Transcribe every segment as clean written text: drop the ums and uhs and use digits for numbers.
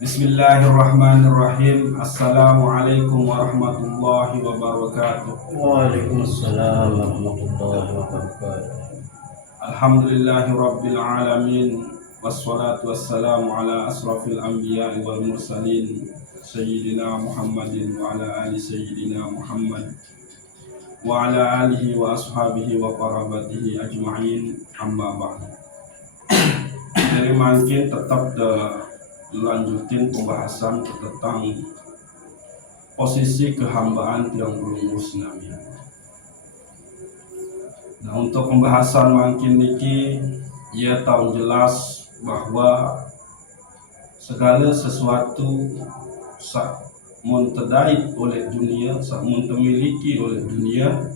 Bismillahirrahmanirrahim. Assalamualaikum warahmatullahi wabarakatuh. Waalaikumsalam warahmatullahi wabarakatuh. Alhamdulillahi rabbil alamin. Wassalatu wassalamu ala asrafil anbiya'i wal mursalin Sayyidina Muhammadin wa ala ali Sayyidina Muhammad wa ala alihi wa ashabihi wa qarabatihi ajma'in, amma ba'd. Jadi mungkin tetap lanjutin pembahasan tentang posisi kehambaan tiang rumus Nabi. Nah, untuk pembahasan makin niki ia tahu jelas bahwa segala sesuatu sak muntadai oleh dunia, sak muntamiliki oleh dunia,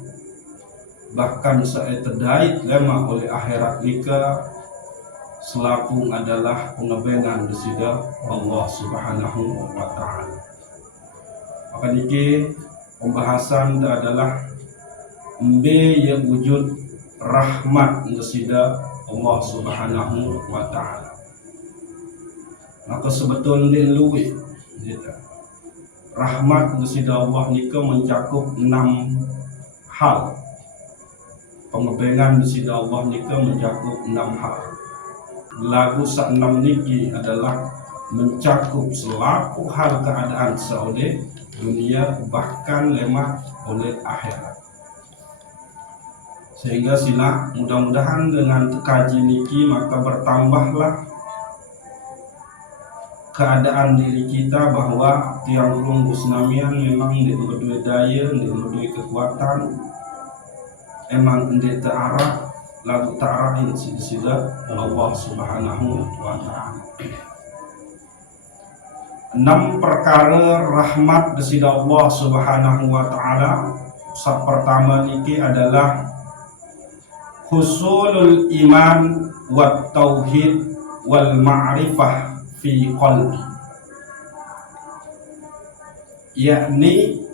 bahkan sak terdait lemah oleh akhirat nikah selaku adalah pengebengan desida Allah Subhanahu wa taala. Maka niki pembahasan adalah mbe ya wujud rahmat desida Allah Subhanahu wa taala. Maka sebetulnya luwih rahmat desida Allah nika mencakup 6 hal. Pengebengan desida Allah nika mencakup 6 hal. Lagu sak-6 niki adalah mencakup selaku hal keadaan seoleh dunia bahkan lemah oleh akhirat. Sehingga sila mudah-mudahan dengan kaji niki maka bertambahlah keadaan diri kita bahwa tiang runggus namian memang dia berdua daya, dia berdua kekuatan, emang dia terarah lagu ta'arahin sida Allah Subhanahu wa ta'ala. 6 perkara rahmat desida Allah Subhanahu wa ta'ala. Sak pertama niki adalah husulul iman wat tauhid wal ma'rifah fi qalbi, yakni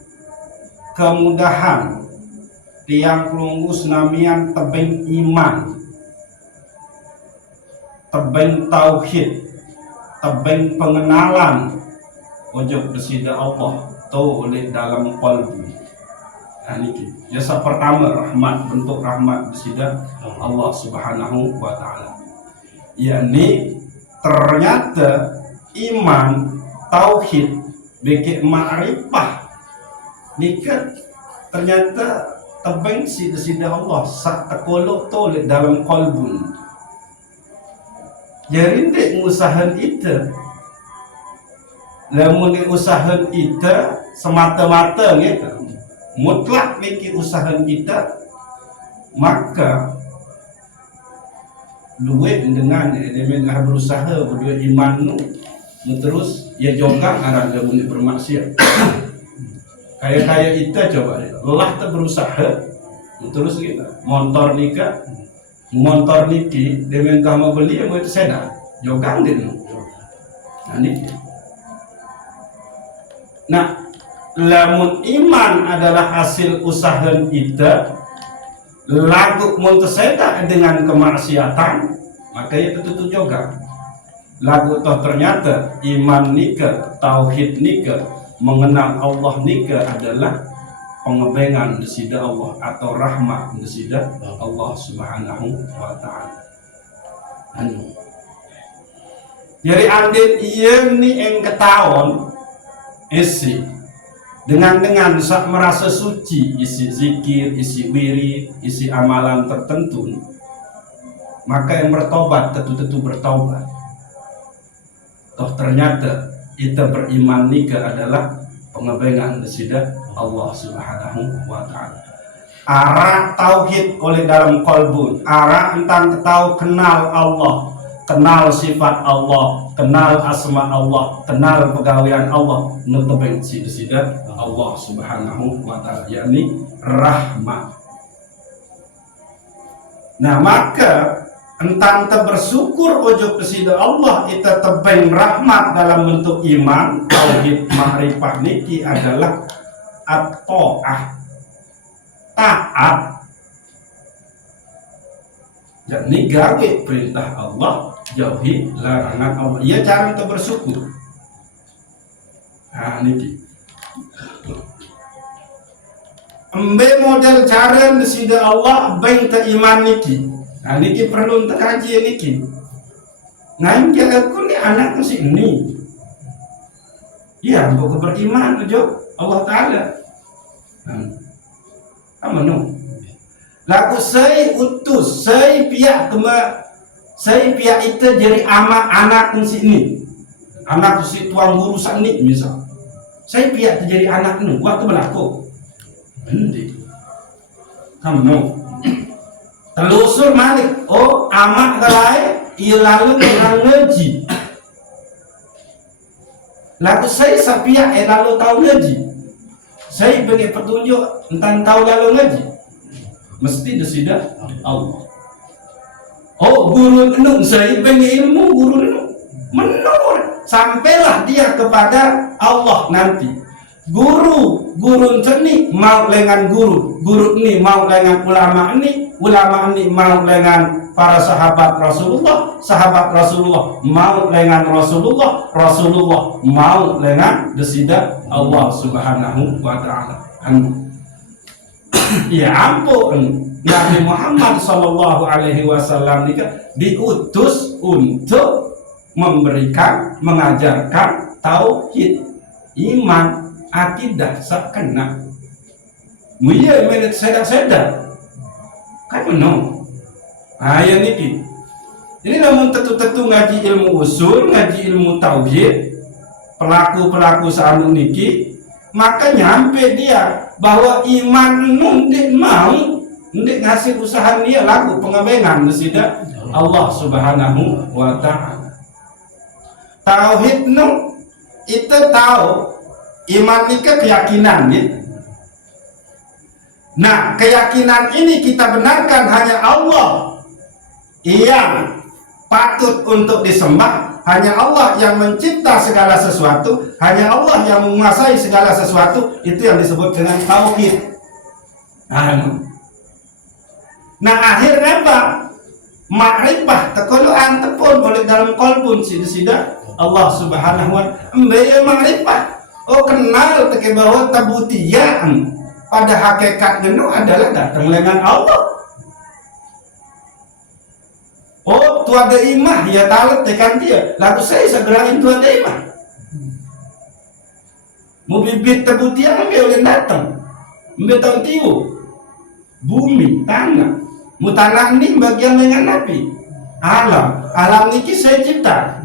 kemudahan tiang pelunggus namian tebeng iman, tebeng tauhid, tebeng pengenalan ojok desida Allah tu oleh dalam qalbi. Nah niki jasa pertama rahmat, bentuk rahmat desida Allah Subhanahu wa taala, yakni ternyata iman, tauhid, beki ma'rifah nika ternyata tebeng sida Allah sak tekolok tu dalam qalbun. Jadi ndek ngusahan itu, lamun usahan itu semata-mata gitu, mutlak niki usahan kita, maka duit dengan elemen berusaha berdua iman nu terus ya jongkang arah lamun bermaksiat. Kayak itu coba lelah tak berusaha terus kita motor niki dengan kamu beli yang itu seda jogang dia nah lamun iman adalah hasil usaha kita lagu monteseda dengan kemaksiatan maka itu tutup jogang lagu toh ternyata iman nika tauhid nika mengenal Allah nika adalah pengebengan desida Allah atau rahmat desida Allah Subhanahu wa taala. Jadi andin iya ni eng ketahuan isi dengan saat merasa suci, isi zikir, isi wirid, isi amalan tertentu, maka yang bertobat tentu bertobat. Toh ternyata kita beriman nika adalah pengebengan desida Allah Subhanahu wa taala. Arah tauhid oleh dalam qalbun, arah tentang tahu kenal Allah, kenal sifat Allah, kenal asma Allah, kenal pegawaian Allah, nutebeng desida Allah Subhanahu wa taala, yakni rahmat. Nah, maka entang bersyukur ojo kesida Allah kita tebeng rahmat dalam bentuk iman, tauhid, ma'rifah niki adalah at-ta'ah, taat. Jadi gawe perintah Allah, jauhi larangan Allah. Ia cara kita bersyukur. Niki embe model cara sida Allah bain ta iman niki. Niki perlu untuk kaji niki. Ngangge aku ni anak si ini. Iya, untuk beriman jo Allah Taala. Amanu. Lagu saya utus, saya pihak itu jadi anak si ini. Anak si tuan guru sani misal. Saya pihak jadi anak nu waktu berlaku. Nanti kamu telusur malik. Oh amat galai ia lalu dengan ngaji. Lalu saya sapia lalu tahu ngaji. Saya bagi petunjuk tentang tahu lalu ngaji. Mesti desida Allah. Oh guru nu saya bagi ilmu guru nu menurut sampailah dia kepada Allah nanti. Guru ini mau dengan guru ini mau dengan ulama ini mau dengan para sahabat Rasulullah mau dengan Rasulullah mau dengan desida Allah Subhanahu wa Ta'ala. Ya ampun, Nabi Muhammad sallallahu alaihi wasallam diutus untuk mengajarkan tauhid, iman, akidah sak kena muya menet seda kan menong ayat niki. Ini namun tentu ngaji ilmu usul, ngaji ilmu tauhid, pelaku saanu niki, maka nyampe dia bahwa iman nundik mau nundik ngasih usaha dia lagu pengabengan desida Allah Subhanahu wa Ta'ala. Tauhid nu itu tahu iman ini keyakinan ya. Nah keyakinan ini kita benarkan hanya Allah yang patut untuk disembah, hanya Allah yang mencipta segala sesuatu, hanya Allah yang menguasai segala sesuatu. Itu yang disebut dengan tauhid. Nah akhirnya apa? Makrifah tekuluan tepun oleh dalam kolpun sida Allah Subhanahu wa Ta'ala mbaya makrifah. Oh kenal teke bahwa tabutiyaan pada hakikat genu adalah datang dengan Allah. Oh tuada imah ya talet tekan dia. Lalu saya segerain tuada imah. Mau bibit tabutiyaan ambil oleh datang. Ambil tahun tiu. Bumi, tanah. Mu tanah ini bagian dengan Nabi. Alam ini saya cipta.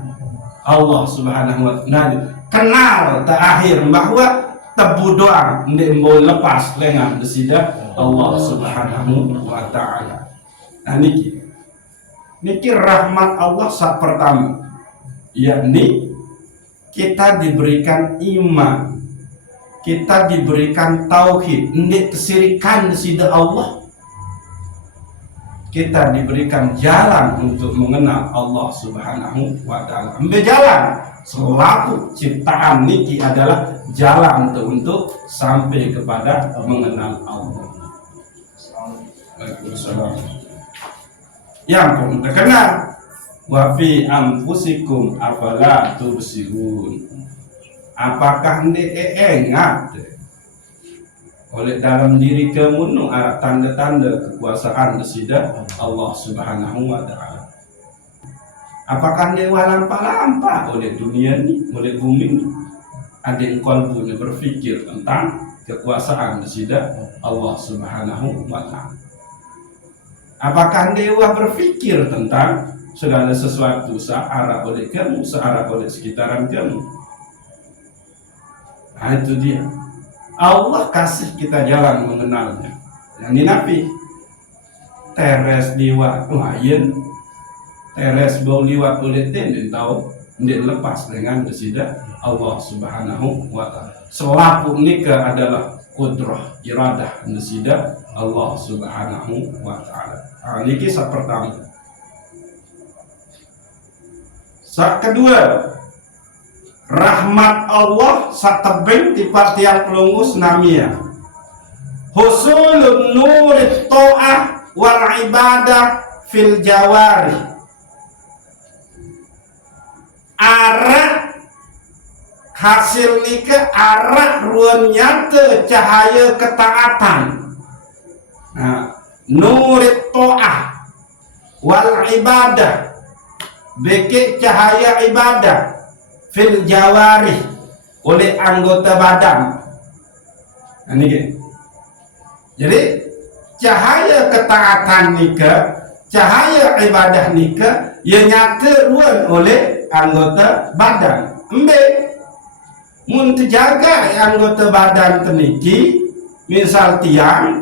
Allah Subhanahu wa Ta'ala kenal terakhir bahwa tebu doang ndek mau lepas dengan desida Allah Subhanahu wa Ta'ala. Nah niki rahmat Allah saat pertama, yakni kita diberikan iman, kita diberikan tauhid, ndek kesirikan desida Allah. Kita diberikan jalan untuk mengenal Allah Subhanahu wa Ta'ala. Jalan selaku ciptaan niki adalah jalan untuk sampai kepada mengenal Allah. Waalaikumsalam. Yang pun terkenal wa fi anfusikum afala tubsirun. Apakah ente ingat oleh dalam diri kamu nu ada tanda-tanda kekuasaan desida Allah Subhanahu wa Ta'ala. Apakah dewa lampa-lampa oleh dunia ini, oleh bumi ini? Ada yang kalbunya berpikir tentang kekuasaan desida Allah Subhanahu wa Ta'ala. Apakah dewa berpikir tentang segala sesuatu searah oleh kamu, searah oleh sekitaran kamu? Nah itu dia. Allah kasih kita jalan mengenalnya. Yang ini Nabi teres liwat lain, teres bau liwat oleh tenden tahu dia lepas dengan desida Allah Subhanahu wa Ta'ala. Selaku nikah adalah kudrah iradah desida Allah Subhanahu wa Ta'ala. Nah, ini kisah pertama. Saat kedua, rahmat Allah satebeng tiap tiap pelungus namia husulun nurit to'ah wal ibadah fil jawari, hasil nikah arah ruan nyata cahaya ketaatan. Nah, nurit to'ah wal ibadah, beke cahaya ibadah fil jawarih, oleh anggota badan. Nah, ini jadi cahaya ketaatan nikah, cahaya ibadah nikah, ia nyata ruan oleh anggota badan. Mun terjaga anggota badan teniki, misal tiang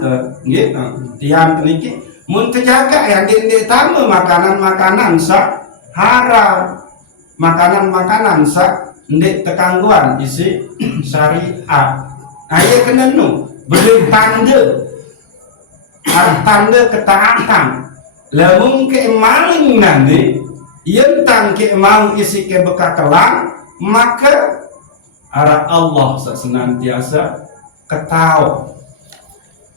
tiang teniki, mun terjaga yang di tamu makanan sa haram, makanan sa ndek tekangguan isi syariat. Ayah kena beri tanda ketaatan. Lamun ke maling nanti yentang ke mau isi ke bekakalan, maka arah Allah senantiasa ketawa,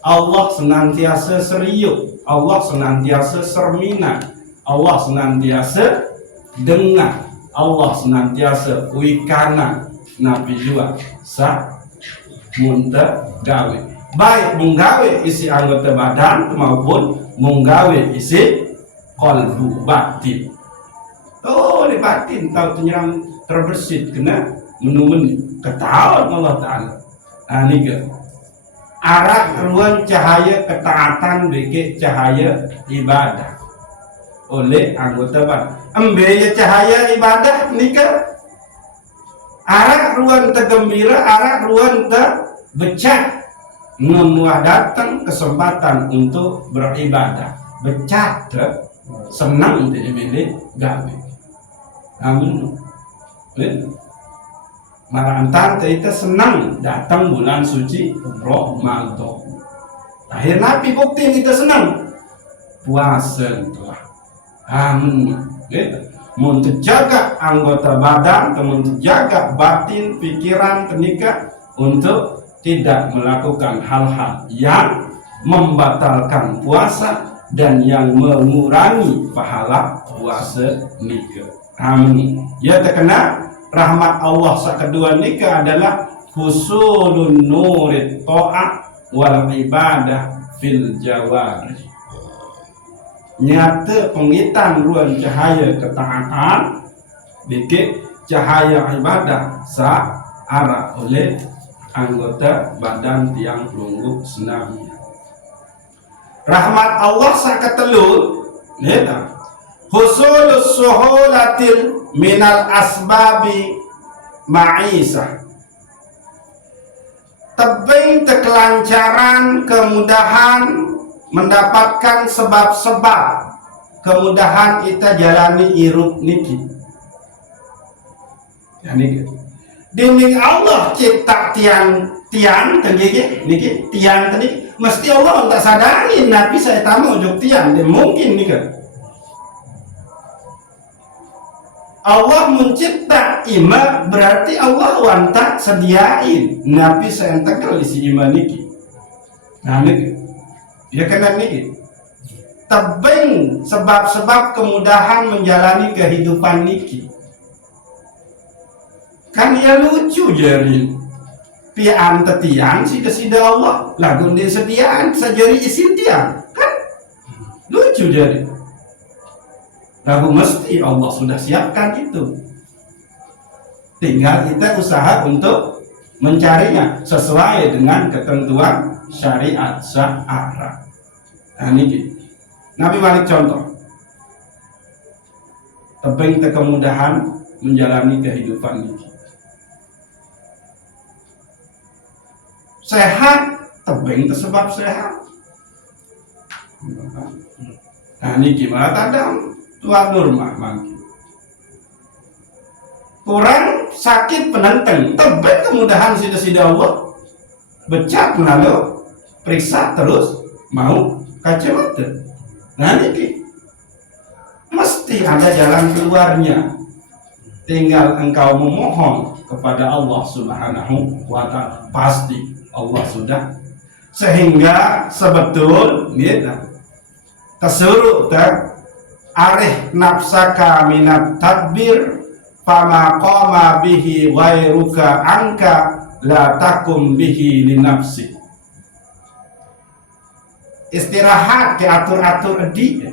Allah senantiasa serius, Allah senantiasa sermina, Allah senantiasa dengar, Allah senantiasa wikana. Nabi jua sa munta gawe, baik menggawe isi anggota badan maupun menggawe isi kolbu batin. Oh, di batin tahu ternyang terbersit kena menumeni ketahuan Allah Ta'ala. Nah, ini ke arah ruang cahaya ketaatan bagi cahaya ibadah oleh anggota badan. Ambil cahaya ibadah ni ke arah ruang tergembira, arah ruang terbecah, memuah datang kesempatan untuk beribadah, becah senang untuk dimilih gawe. Namun Marantan kita senang datang bulan suci Ramadan. Akhir Nabi bukti kita senang puasa telah. Amin. Mun terjaga anggota badan, mun terjaga batin, pikiran, tenika untuk tidak melakukan hal-hal yang membatalkan puasa dan yang mengurangi pahala puasa nikah. Amin. Ya terkena rahmat Allah kedua nikah adalah husulun nurit ta'ah wal ibadah fil jawarih. Nyata pengitan ruang cahaya ketaatan dikit cahaya ibadah sa arah oleh anggota badan tiang pelunggu senami. Rahmat Allah sa ketelur ya, husulus suhulatil minal asbabi ma'isah, tebing kelancaran, kemudahan mendapatkan sebab-sebab kemudahan kita jalani hirup niki. Ya, niki. Dinding Allah cipta tiang niki tiang tadi mesti Allah tak sadari Nabi saya tamu ujuk tiang dia mungkin nih kan. Allah mencipta iman berarti Allah wantak sediain Nabi saya tegal isi iman niki. Nah niki ya kena niki tebing sebab-sebab kemudahan menjalani kehidupan niki. Kan dia lucu jadi pian tetian sida Allah lagu dia sediaan sajari isin tiang kan lucu jadi lagu mesti Allah sudah siapkan itu, tinggal kita usaha untuk mencarinya sesuai dengan ketentuan syariat syar'ah. Nah ini Nabi balik contoh tebing kemudahan menjalani kehidupan ini. Sehat, tebing sebab sehat. Nah ini gimana tadam tuan norma mangki. Kurang sakit penenteng, tebing kemudahan sida Allah. Becak lalu periksa terus mau kacamata. Nah ini mesti ada jalan keluarnya. Tinggal engkau memohon kepada Allah Subhanahu wa ta'ala, pasti Allah sudah, sehingga sebetul gitu kesuruh arih nafsaka minat tadbir fama qama bihi ghairuka anka la takum bihi li nafsi. Istirahat ke atur-atur edi.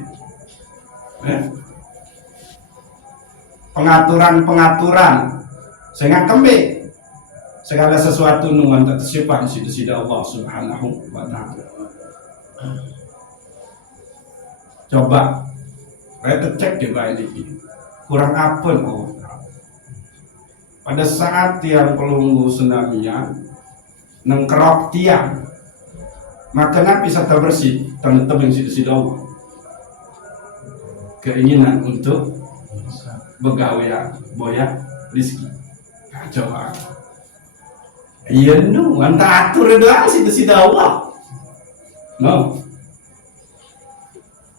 Pengaturan-pengaturan sehingga kembali segala sesuatu nungan tersipan sida Allah Subhanahu wa ta'ala. Coba kita cek di balik ini kurang apa Allah. Pada saat tiang pelunggu senamian nengkerok tiang, maka Nabi bisa terbersih teman-teman sida Allah. Keinginan untuk begawe boya rizki. Nah, coba iya nu anta atur doang sida Allah. No.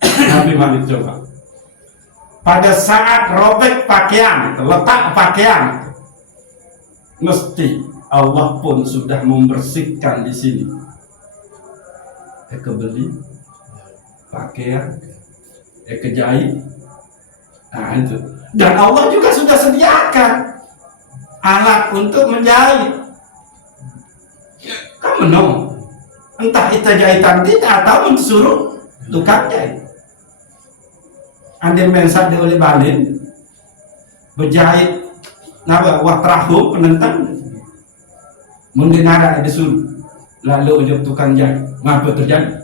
Nabi Malik coba. Pada saat robek pakaian, letak pakaian, mesti Allah pun sudah membersihkan di sini. Kebeli pakaian, kejahit. Nah itu. Dan Allah juga sudah sediakan alat untuk menjahit. Kamu no. Entah itu jahitan tidak atau mensuruh tukang jahit. Anda mensat oleh balin berjahit napa watrahu penentang mendengar disuruh lalu ujung tukang jahit ngapa terjadi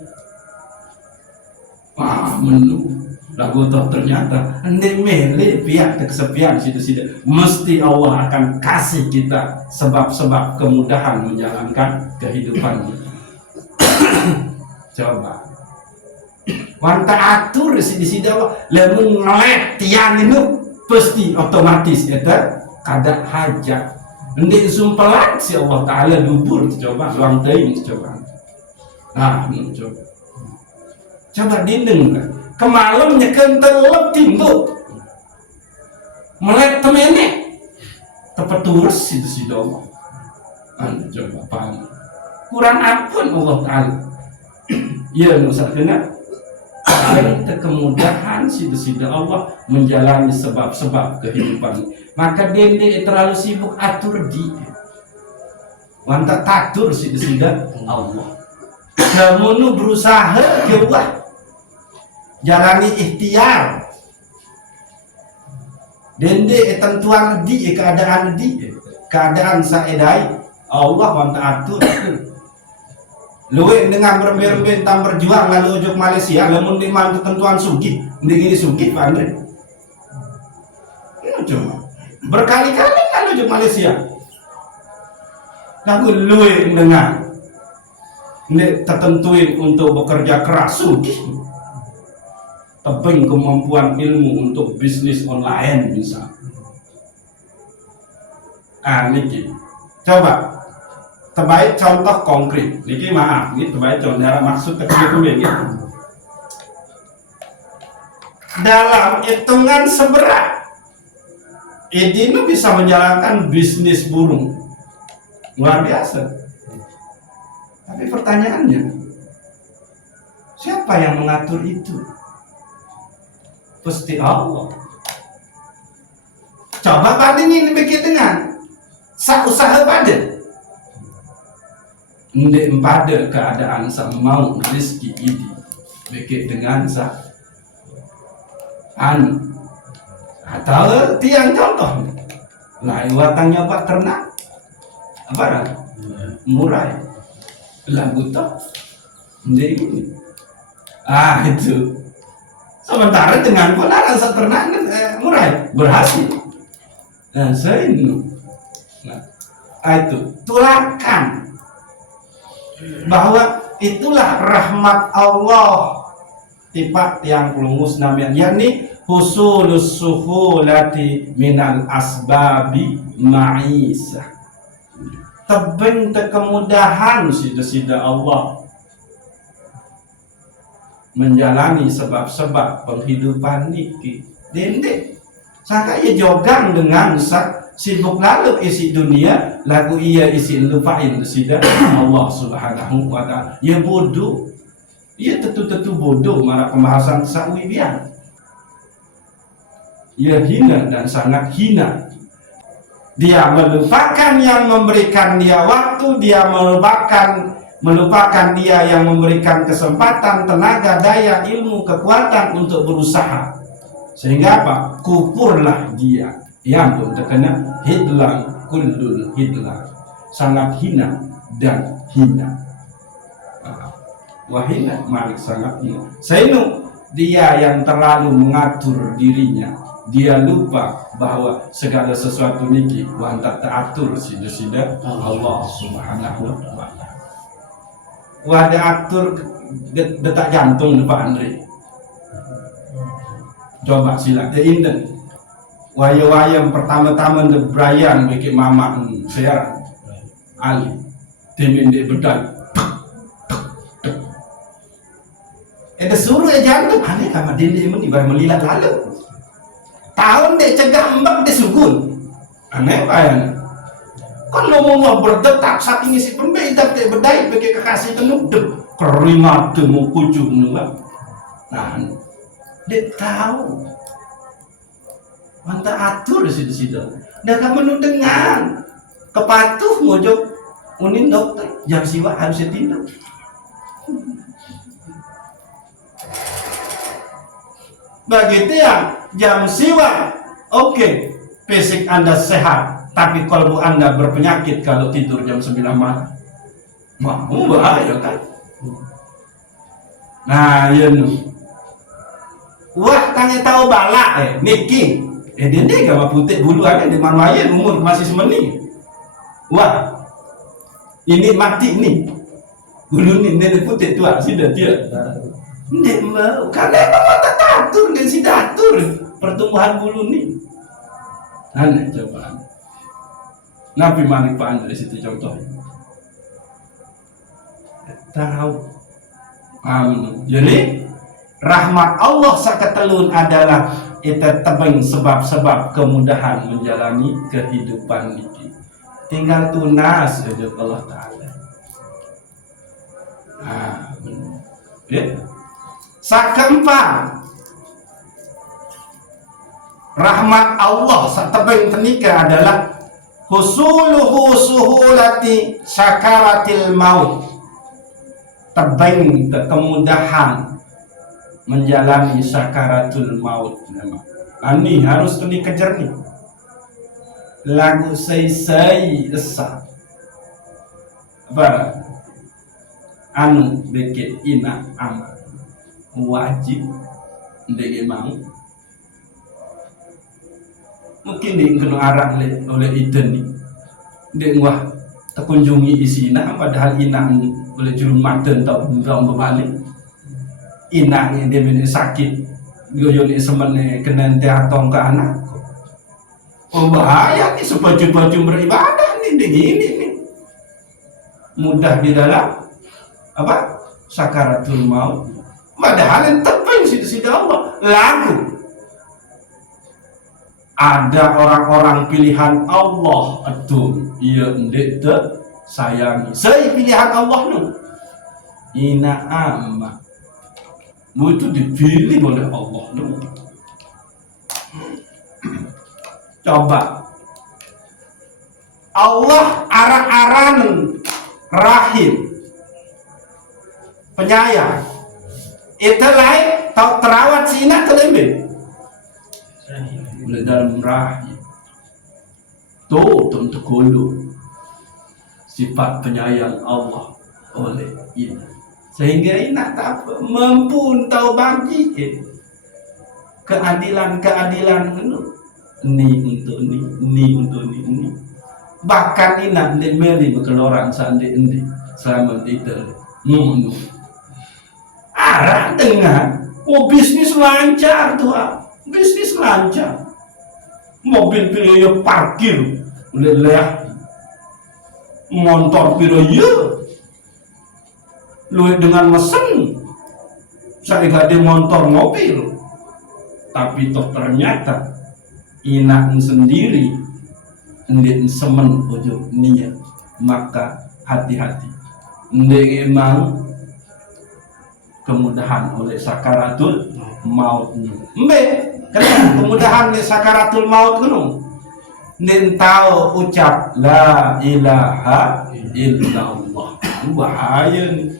menu lagu toh ternyata anda mele pihak kesepian situ mesti Allah akan kasih kita sebab-sebab kemudahan menjalankan kehidupan kita. Coba wanta atur di sini Allah lamun ngelek tiang itu pasti otomatis itu kada hajat ndek sumpelan si Allah Ta'ala dubur coba luang teing coba nah coba dindeng kemalam nyekan telep timbuk melek temene tepeturus di sini Allah coba paham kurang ampun Allah Ta'ala iya nusa kena ada kemudahan sida Allah menjalani sebab-sebab kehidupan. Maka dende terlalu sibuk atur di wanta tatur sida Allah. Kamu berusaha kewah jalani ikhtiar. Dende tentuan di keadaan saedai Allah wanta atur. Luwe dengan berembe-rembe tam berjuang lalu ujuk Malaysia lamun di mana ketentuan sugih ini sugih Pak Andre coba berkali-kali lalu ujuk Malaysia lalu luwe dengan ini tertentuin untuk bekerja keras sugih tebing kemampuan ilmu untuk bisnis online misal niki coba terbaik contoh konkret, ini maaf, ini terbaik contoh maksud begini. Dalam hitungan seberat, Edino bisa menjalankan bisnis burung, luar biasa. Tapi pertanyaannya, siapa yang mengatur itu? Pasti Allah. Coba bandingin begitu dengan usaha pada. Ndek pada keadaan mau rezeki ini bekit dengan atau tiang contoh lain watangnya pak ternak apa murai lagu toh ndek ini itu sementara dengan penaran ternak murai berhasil saya ini itu tulakan bahwa itulah rahmat Allah tipe yang pelungus namanya yakni husulus suhulati minal asbabi ma'isah tebing kemudahan sida Allah menjalani sebab-sebab penghidupan niki dende saka ia jogang dengan sibuk lalu isi dunia lagu ia isi lupain sida Allah Subhanahu wa ta'ala ia bodoh ia tentu bodoh marah pembahasan sawibian ia hina dan sangat hina. Dia melupakan yang memberikan dia waktu, dia melupakan dia yang memberikan kesempatan, tenaga, daya, ilmu, kekuatan untuk berusaha. Sehingga apa? Kupurlah dia. Yang pun terkena hidlang, kullul hidlang. Sangat hina dan hina. Wahina malik sangat hina. Sainu dia yang terlalu mengatur dirinya. Dia lupa bahwa segala sesuatu niki wantak teratur sida Allah Subhanahu wa taala. Wada atur detak jantung depan Andre. Coba sila dia inden. Wayang pertama-tama de Brian bikin mama saya Ali. Timin dia bedal. Ada suruh jantung aneh kama dindi meni bar melilat lalu. Tahun dia cegah mbak dia sukun. Aneh apa ya? Kalau mau berdetak saking isi pembeda dia berdaya pakai kekasih penuh dek keringat tu mau pucuk nunggu. Nah, dia tahu. Mantap atur di situ. Dah kamu dengan kepatuh mojok unin dokter jam siwa harus ditindak. Begitu ya, jam siwa, oke, fisik Anda sehat, tapi kalbu Anda berpenyakit kalau tidur jam 9 malam. Mau bahaya kan? Nah, ya nu. Wah, tanya tahu balak niki. Dia gak putih bulu ada di mana ya umur masih semeni. Wah, ini mati nih. Bulu ini dia putih tua sudah dia. Dia mau karena mata tatur dan si datur pertumbuhan bulu nih. Aneh coba. Nabi manfaat dari situ contoh. Tahu. Jadi rahmat Allah sakatelun adalah itu tebing sebab-sebab kemudahan menjalani kehidupan ini. Tinggal tunas hidup Allah Ta'ala. Ya. Sakempa rahmat Allah satebeng tenika adalah husuluhu suhulati sakaratil maut. Tebeng kemudahan menjalani sakaratul maut. Ini harus dikejar nih. Lagu sei esa. Apa? Anu beke ina amal wajib ndege mau mungkin di kena arah oleh iden nih ndek wah terkunjungi isina padahal ina oleh juru maten tau belum berbalik ina nih dia menjadi sakit goyoni semene kena teatong ke anak bahaya nih sebaju-baju beribadah nih begini nih mudah di dalam apa sakaratul maut. Padahal yang tepung situ Allah lagu. Ada orang-orang pilihan Allah itu ia ndek sayangi. Saya pilihan Allah nu. Ina amma. Itu dipilih oleh Allah nu. Coba. Allah arah-arahan rahim. Penyayang. Itu lain tau terawat sina kelembe oleh dalam rahim tuh tentu kulu sifat penyayang Allah oleh ini sehingga ini tak mampu tahu bagi keadilan ini untuk ini bahkan ini meli berkeluaran sandi selama itu arah dengan bisnis lancar tuh bisnis lancar mobil pilih parkir leleh motor pilih lu dengan mesin saya gak ada motor mobil tapi toh ternyata inak sendiri ndek semen ojo niat maka hati-hati ndek emang kemudahan oleh sakaratul maut. Mbe Karena kemudahan di sakaratul maut kuno. Nin tahu ucap la ilaha illallah. Bahaya nih.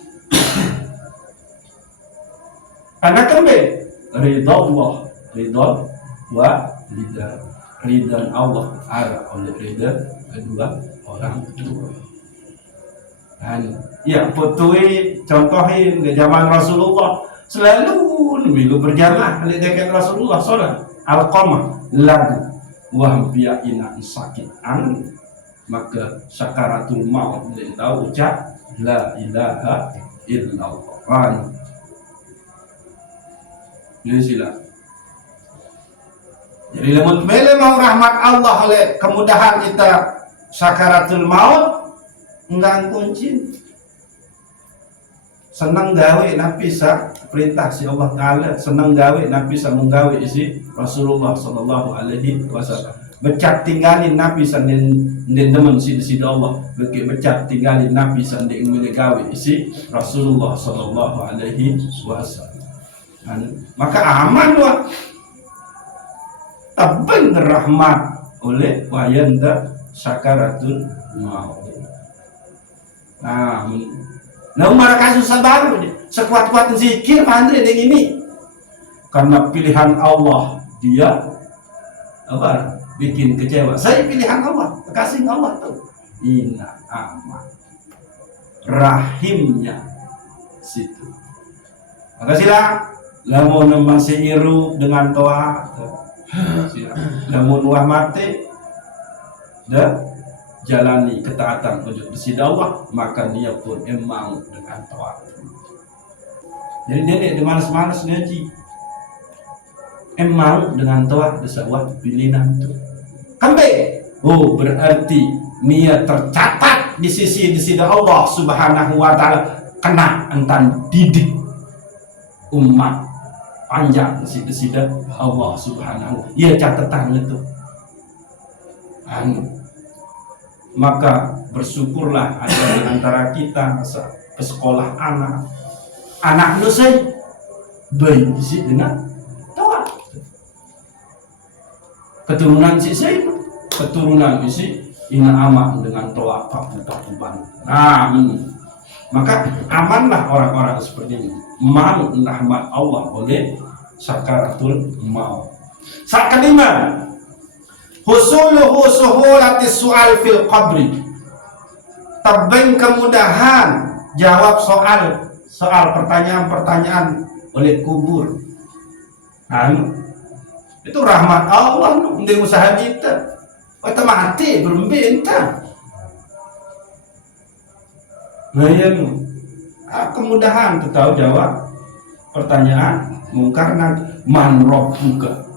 Karena kembali ridha Allah, ridha wa ridha Allah ada oleh ridha kedua orang tua. Dan ya putui contohin di zaman Rasulullah selalu minggu berjamaah di dekat Rasulullah sholat Alqamah lagu wahbiya ina sakit an maka sakaratul maut dia tahu ucap la ilaha illallah. Ini sila. Jadi lemut mele mau rahmat Allah oleh kemudahan kita sakaratul maut enggak kunci. Senang gawe nabi sa perintah si Allah Ta'ala, senang gawe nabi sa menggawe isi Rasulullah sallallahu alaihi wasallam. Becak tinggalin nabi sa den demen si Allah, beki becak tinggalin nabi sa den gawe isi Rasulullah sallallahu alaihi wasallam. Maka aman wa tabeng rahmat oleh wayanda sakaratul maut. Nah, umar kasus sabar sekuat-kuat zikir pandai dengan ini karena pilihan Allah dia apa bikin kecewa. Saya pilihan Allah, kasih Allah tuh ina aman rahimnya situ. Maka sila lamun masih iru dengan toa lamun wah mati dah jalani ketaatan wujud besida Allah maka dia pun emang dengan taat. Jadi dia di malas-malas ngaji emang dengan taat desawat pilihan itu kambe berarti niat tercatat di sisi besida Allah subhanahu wa ta'ala kena entan didik umat panjang besida Allah subhanahu ya catatan itu maka bersyukurlah ada di antara kita ke sekolah anak lu saya baik sih dengan tawa keturunan si saya keturunan isi ina aman dengan tawa papu-papuan. Maka amanlah orang-orang seperti ini mau rahmat Allah oleh sakaratul maut. Sak kelima husuluhu suhulati soal fil qabri, tabeng kemudahan jawab soal pertanyaan-pertanyaan oleh kubur. Itu rahmat Allah di usaha kita. Otomatis berminta. Kemudahan kita tahu jawab pertanyaan mungkar man rabbuka.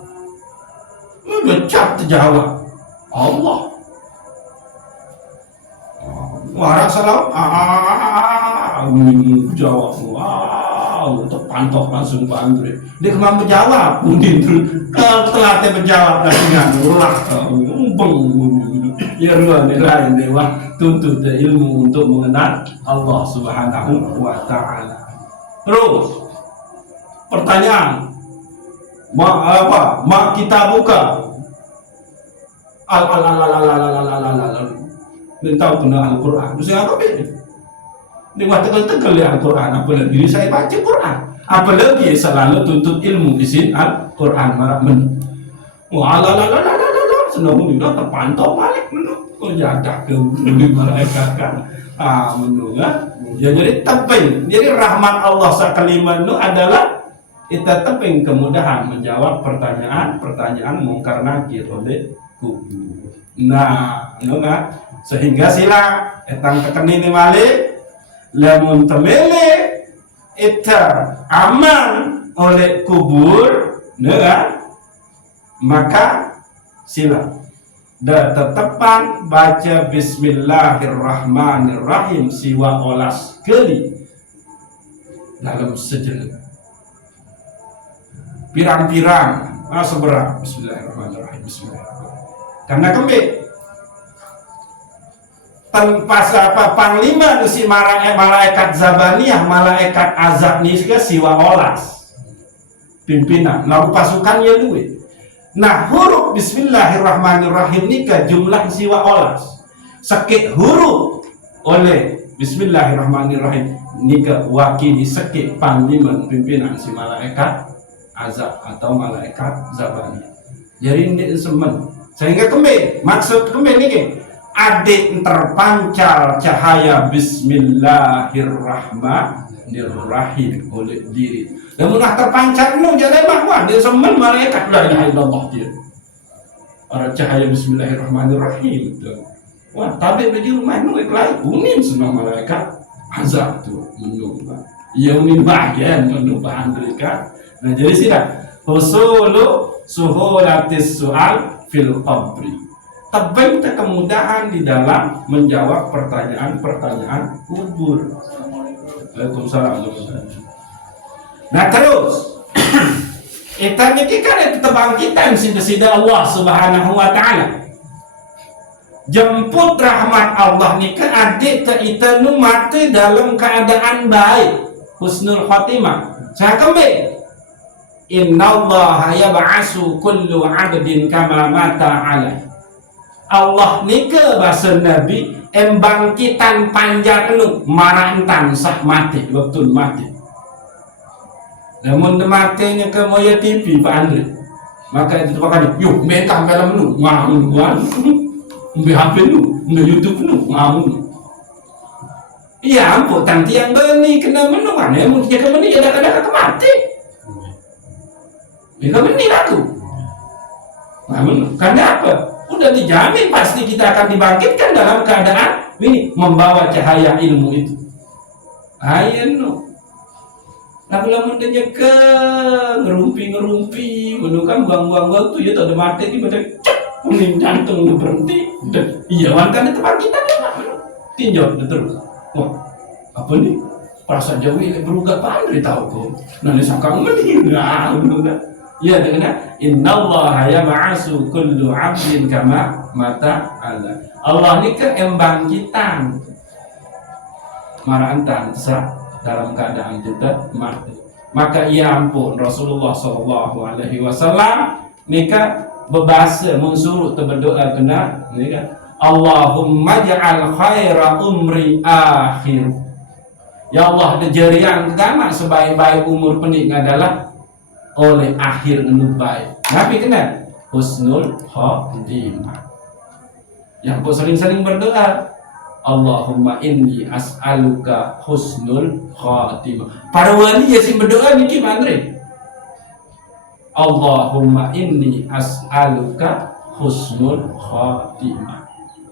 Ngecap terjawab Allah. Warak salam jawab untuk pantok langsung Pak Andre dia kemampu menjawab mungkin telah menjawab lagi ulah ya ruang lain dewa tuntut ilmu untuk mengenal Allah subhanahu wa ta'ala. Terus pertanyaan ma kita buka tahu kena Al-Quran terus apa ini di waktu tegel ya Al-Quran apalagi saya baca Quran apalagi selalu tuntut ilmu di sini Al-Quran marak senang juga terpantau balik jadah ke malaikat kan ya jadi teping jadi rahmat Allah sakalima itu adalah kita teping kemudahan menjawab pertanyaan mungkar nakir oleh kubur. Sehingga sila etang tekenin malik lamun temele eta aman oleh kubur maka sila da tetepan baca bismillahirrahmanirrahim siwa olas kali dalam sejenak pirang-pirang seberang bismillahirrahmanirrahim karena kembali tanpa siapa panglima si malaikat zabaniyah malaikat azab nih siwa olas pimpinan lalu pasukannya duit Nah, huruf Bismillahirrahmanirrahim ni ke jumlah siwa olas. Sekit huruf oleh Bismillahirrahmanirrahim ni ke wakili sekit panglima pimpinan si malaikat azab atau malaikat zabani. Jadi ini semen. Sehingga maksud ni ke adik terpancar cahaya Bismillahirrahmanirrahim oleh diri. Dan munah terpancar nu jadi bahwa dia semen malaikat la ilaha illallah dia. Ada cahaya Bismillahirrahmanirrahim tu. Wah, tapi bagi rumah nu iklai unin senang malaikat azab tu menunggu. Ia unin bahagian menunggu mereka. Nah, jadi sila husulu suhulatis soal fil qabri. Tebing kemudahan di dalam menjawab pertanyaan-pertanyaan kubur. Waalaikumsalam. Nah terus kita ni kan itu kebangkitan sida Allah Subhanahu wa taala. Jemput rahmat Allah ni ke adik ke kita nu mati dalam keadaan baik, husnul khatimah. Saya kembali. Innallaha yab'asu kullu 'abdin kama mata 'alaihi. Allah ni ke bahasa Nabi embangkitan panjang nu marantan sah mati waktu mati. Namun matinya ke moya TV Pak Andre. Maka itu pakai yuk mentah film nu ngamun ambil HP nu, ambil YouTube nu ngamun. Iya ampun tanti yang beni kena menu mana mun jaga meni ada kada mati. Jaga meni aku. Namun karena apa? Udah dijamin pasti kita akan dibangkitkan dalam keadaan ini membawa cahaya ilmu itu. Ayen nu. Lamun dia ke ngerumpi menukang buang-buang waktu ya tak ada mati di badan kuning jantung udah berhenti dan iya wantan itu tempat kita tinjau terus. Wah apa nih perasaan jauh ini berugak pandai tahu kok nanti sangkang meninggal udah ya dengan innallaha yab'asu kullu 'abdin kama mata Allah ini ke embangkitan marantan sah dalam keadaan kita mati. Maka ia ampun Rasulullah sallallahu alaihi wasallam nika berbahasa mensuruh berdoa kena nika Allahumma ja'al khaira umri akhir. Ya Allah, jarian pertama sebaik-baik umur penik adalah oleh akhir nu baik. Tapi kena husnul khatimah. Yang kau sering-sering berdoa Allahumma inni as'aluka husnul khatimah. Para wali ya sih berdoa niki Andre. Allahumma inni as'aluka husnul khatimah.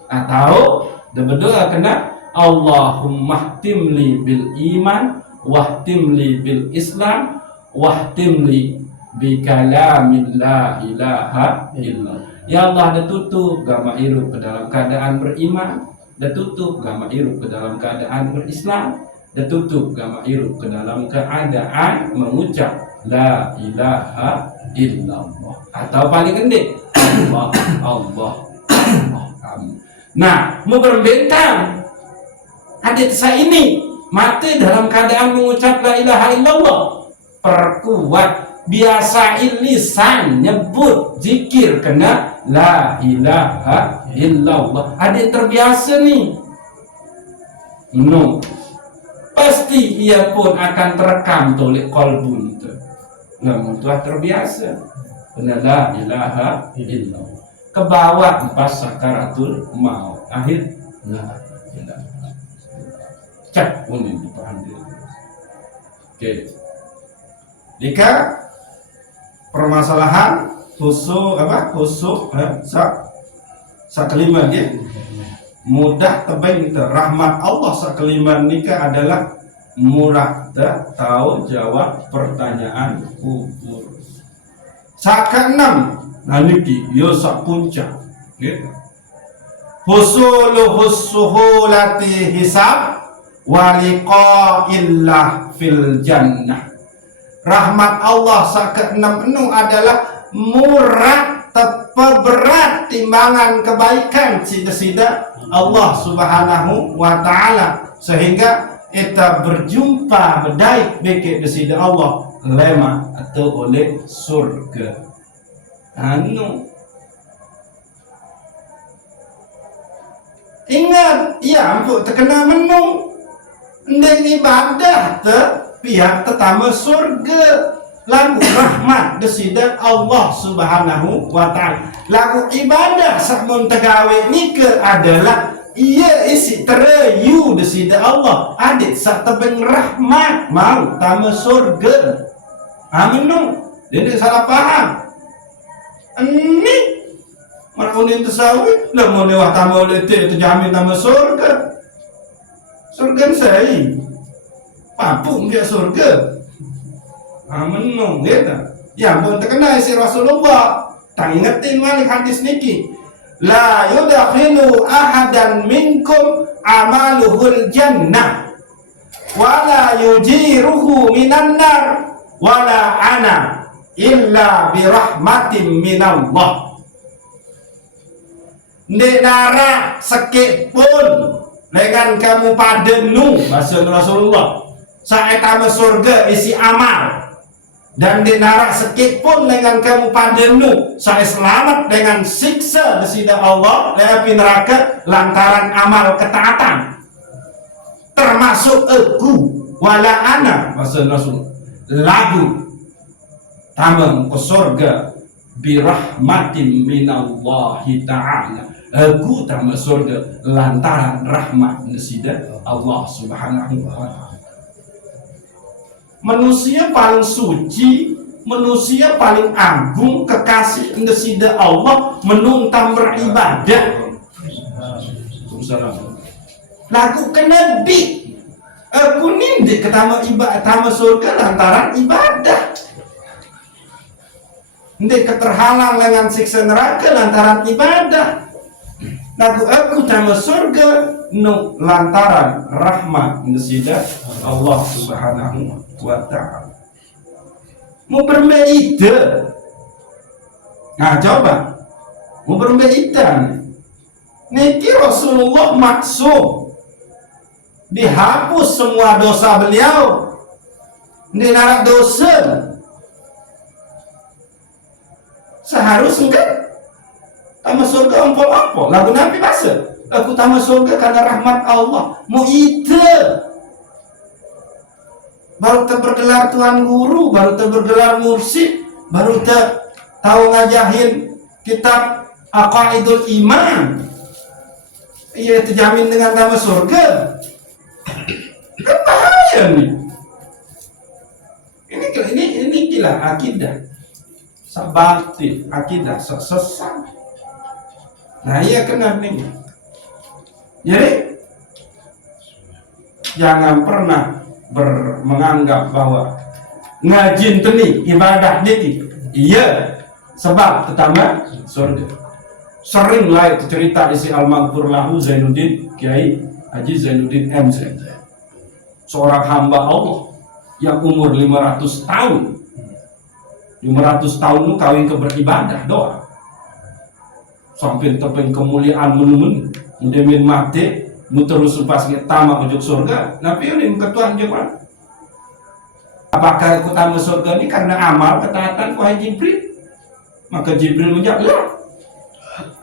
Atau dia berdoa kena Allahumma htimli bil iman wahtimli bil islam wahtimli bi kalamin la ilaha illallah. Ya Allah, dia tutup gama irup ke dalam keadaan beriman. Dia tutup gama irup ke dalam keadaan berislam. Dia tutup gama irup ke dalam keadaan mengucap la ilaha illallah. Atau paling gede Allah. Nah, mau berbentang hadits saya ini mati dalam keadaan mengucap la ilaha illallah. Perkuat biasa lisan nyebut zikir kena la ilaha illallah. Adik terbiasa nih no pasti ia pun akan terekam oleh kolbun namun telah terbiasa kena la ilaha illallah ke bawah pas sakaratul maut akhir la ilaha cak unin dipahami. Oke jika permasalahan khusuk kelima dia mudah tebing rahmat Allah kelima nikah adalah murah tahu jawab pertanyaan kubur. Keenam niki yo sak puncak gitu. Hussuhulati hisab waliqa'illah fil jannah. Rahmat Allah keenam enu adalah murah tepa berat timbangan kebaikan sida-sida Allah Subhanahu wa taala sehingga kita berjumpa bedai beke sida Allah lema atau oleh surga. Ingat, ya ampun terkena menung. Ndek ibadah pihak tetama surga. Lagu rahmat desida Allah Subhanahu wa ta'ala. Lagu ibadah sakmun tegawe nika adalah ia isi terayu desida Allah. Adik sak tebeng rahmat mau tama surga. Menung. Dia salah paham. Ini Makunin tersawit lah mau lewat tamu letik terjamin nama surga. Surga saya papung dia surga. Menung gitu. Ya pun terkena isi Rasulullah. Tak ingetin malik hadis niki. La yudakhilu ahadan minkum amaluhul jannah wala yujiruhu minan nar wala ana illa birahmatin minallah. Ndek nara sekit pun dengan kamu padenu bahasa Rasulullah saat tamu surga isi amal, dan ndek nara sekit pun dengan kamu padenu saya selamat dengan siksa desida Allah api neraka lantaran amal ketaatan, termasuk aku wala ana bahasa Rasul lagu tamu ke surga birahmatin minallahi ta'ala. Aku tamu surga lantaran rahmat nesida Allah Subhanahu wa ta'ala. Manusia paling suci, manusia paling agung, kekasih nesida Allah menuntang beribadah. Lagu ke Nabi. Aku nindik ke tamu surga lantaran ibadah. Ndek keterhalang dengan siksa neraka lantaran ibadah. Aku tamu surga lantaran rahmat nesida Allah Subhanahu wa ta'ala. Mau bermeida. Nah coba mau bermeida niki Rasulullah maksum dihapus semua dosa beliau, dinarak dosa. Seharusnya tamu surga ampol-ampol. Lagu Nabi bahasa aku tamu surga karena rahmat Allah. Mau itu baru terbergelar Tuhan Guru, baru terbergelar mursyid, baru tahu ngajahin kitab Aqaidul Iman. Iya terjamin dengan tamu surga. Kan bahaya nih. Ini gila akidah. Sabati akidah sesat. Nah iya kena nih. Jadi jangan pernah menganggap bahwa ngajin teni ibadah niki iya sebab pertama surga. Sering lah itu cerita isi al-maghfur lahu Zainuddin Kiai Haji Zainuddin M. Seorang hamba Allah yang umur 500 tahun. 500 tahun itu kawin ke beribadah doa sampai tepeng kemuliaan menemen mudemin mati terus pas tamak ujuk surga. Nabi ini ketuan jemaah apakah ikut tamu surga ini karena amal ketaatan wahai Jibril? Maka Jibril menjawab la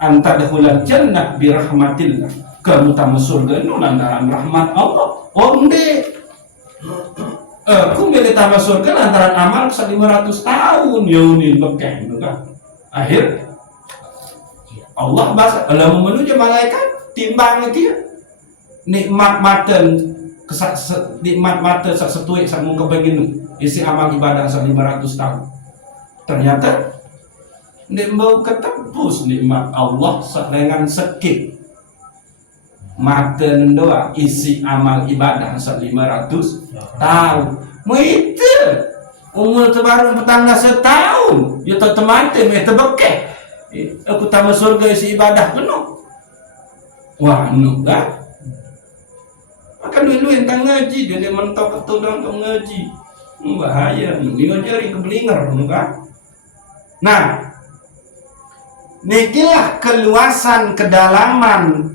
anta dakhulal jannah birahmatillah, kamu tamu surga ini lantaran rahmat Allah. Oh enggak, aku milih tamu surga lantaran amal 500 tahun yaunin Mekah itu kan. Akhir Allah bahasa kalau menuju malaikat timbang dia nikmat mata nikmat mata sak setuik sak mung kebaginu isi amal ibadah 500 tahun. Ternyata nek mau ketebus nikmat Allah dengan sekit mata doa isi amal ibadah 500 tahun. Mau itu umur terbaru petangga setahun ya tetemate me tebekeh. Aku tamu surga isi ibadah penuh. Wah, nu kan? Maka dulu yang ngaji dia mentok ketudang untuk ngaji. Bahaya, nu ngajari kebelinger, nu kan? Nah, nikilah keluasan kedalaman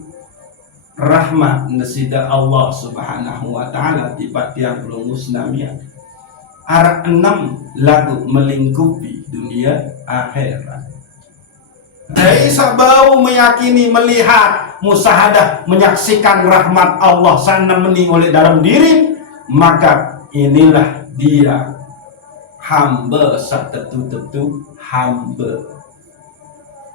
rahmat nesida Allah Subhanahu wa ta'ala tiba tiang lumus namanya. Arah 6 lagu melingkupi dunia akhirat. Dari sabau meyakini, melihat, musyahadah, menyaksikan rahmat Allah sana meni oleh dalam diri, maka inilah dia hamba satetu-tetu hamba.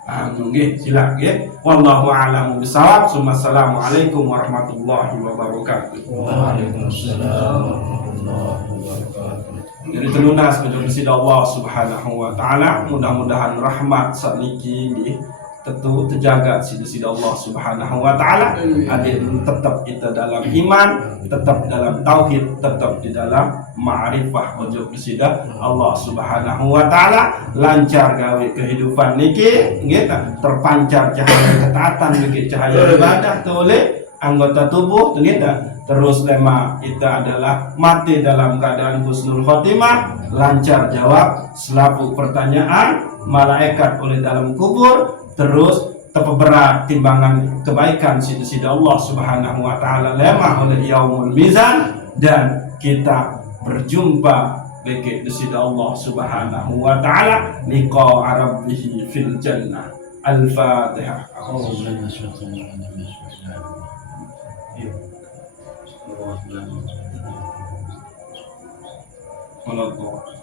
Nggih, silakan nggih. Wallahu a'lamu bishawab. Assalamualaikum warahmatullahi wabarakatuh. Waalaikumsalam warahmatullahi wabarakatuh. Jadi telunas kepada Allah Subhanahu wa taala, mudah-mudahan rahmat sakniki nggih tentu terjaga sida Allah Subhanahu wa taala. Adik tetap kita dalam iman, tetap dalam tauhid, tetap di dalam ma'rifah ojo sida Allah Subhanahu wa taala, lancar gawe kehidupan niki nggih terpancar cahaya ketaatan niki, cahaya ibadah oleh anggota tubuh nggih terus lema kita adalah mati dalam keadaan husnul khotimah, lancar jawab selaku pertanyaan malaikat oleh dalam kubur, terus berat timbangan kebaikan sida Allah Subhanahu wa taala lemah oleh yaumul mizan, dan kita berjumpa bagi sida Allah Subhanahu wa taala liqa rabbih fil jannah. Al-Fatihah. Allah